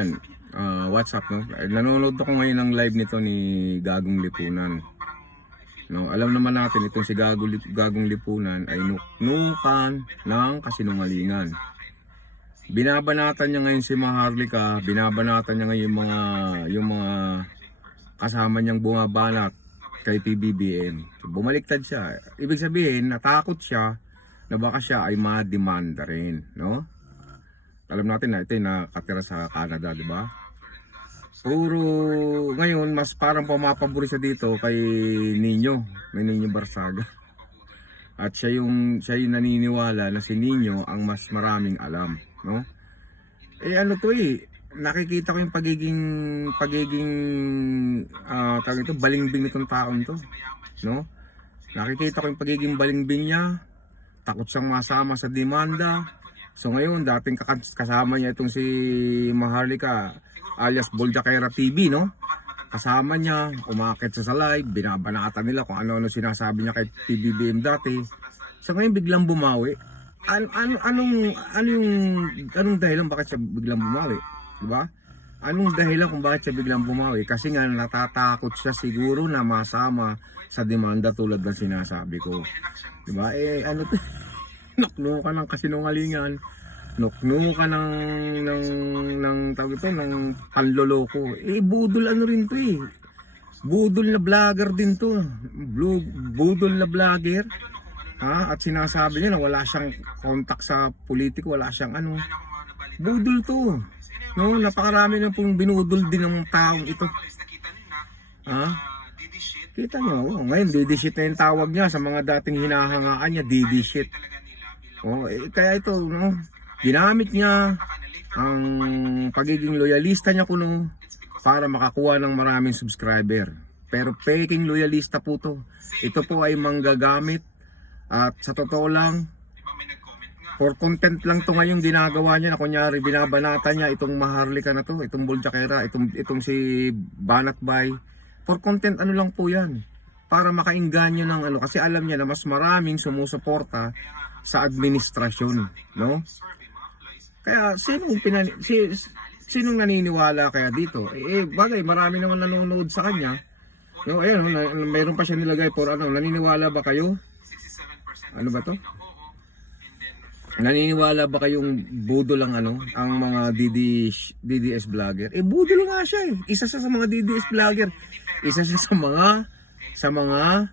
Ayan, ah, what's up no? Nanonood ako ngayon ng live nito ni Gagong Lipunan. No, alam naman natin itong si Lip- Gagong Lipunan ay nuknukan ng kasinungalingan. Binabanatan niya ngayon si Maharlika, binabanatan niya ngayon yung mga yung mga kasama niyang bumabanat kay PBBM. So, bumaliktad siya. Ibig sabihin, natakot siya na baka siya ay ma-demanda rin, no? Alam natin na ito yung nakatira sa Canada, di ba? Puro ngayon mas parang pumapabori siya dito kay Nino, may Nino Barsaga. At siya yung siya yung naniniwala na si Nino ang mas maraming alam, no? Eh ano to eh, nakikita ko yung pagiging pagiging ah tawag ito, balingbing nitong taon to, no? Nakikita ko yung pagiging balingbing niya, takot siyang masama sa demanda. So ngayon, dating kasama niya itong si Maharlika alias Boljakera TV, no? Kasama niya, umakit sa live, binabanatan nila kung ano-ano sinasabi niya kay PBBM dati. So ngayon biglang bumawi. An ano anong ano yung anong dahilan bakit siya biglang bumawi? 'Di ba? Anong dahilan kung bakit siya biglang bumawi? Kasi nga natatakot siya siguro na masama sa demanda tulad ng sinasabi ko. 'Di ba? Eh ano to? Nukno ka ng kasinungalingan. Nukno ka ng ng ng tawag ito ng panloloko. Eh budol ano rin to eh. Budol na vlogger din to. Blue, budol na vlogger. Ha? At sinasabi niya na wala siyang contact sa politiko, wala siyang ano. Budol to. No, napakarami na pong binudol din ng taong ito. Ha? Kita oh, ngayon didishit na yung tawag niya sa mga dating hinahangaan niya, didishit. Oh, eh, kaya ito, no, ginamit niya ang pagiging loyalista niya kuno para makakuha ng maraming subscriber. Pero faking loyalista po to. Ito po ay manggagamit at sa totoo lang, for content lang to ngayon ginagawa niya na kunyari binabanata niya itong Maharlika na to, itong Boljakera, itong, itong si Banat Bay. For content ano lang po yan. Para makainganyo ng ano. Kasi alam niya na mas maraming sumusuporta sa administrasyon. No? Kaya sinong pinani si sinong naniniwala kaya dito? Eh bagay marami naman nanonood sa kanya. No, ayun, no, na, mayroon pa siya nilagay for ano, naniniwala ba kayo? Ano ba 'to? Naniniwala ba kayong budol ang ano, ang mga DD, DDS vlogger? Eh budol nga siya eh. Isa siya sa mga DDS vlogger. Isa siya sa mga sa mga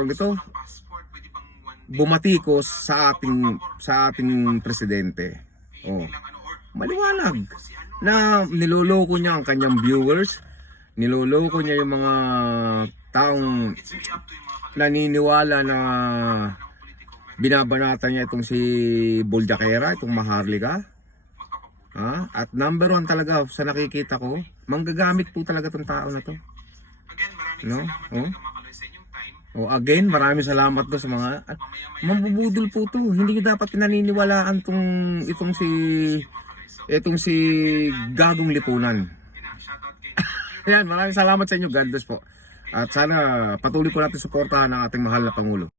tawag ito bumatikos sa ating sa ating presidente. Oh. Maliwanag na niloloko niya ang kanyang viewers, niloloko niya yung mga taong naniniwala na binabanatan niya itong si Boljakera, itong Maharlika. Ha? At number one talaga sa nakikita ko, manggagamit po talaga itong tao na to. No? Oh? Oh, again, maraming salamat do sa mga at po to. Hindi dapat pinaniniwalaan tong itong si itong si Gagong Lipunan. Yan, maraming salamat sa inyo. God bless po. At sana patuloy ko natin suportahan ang ating mahal na Pangulo.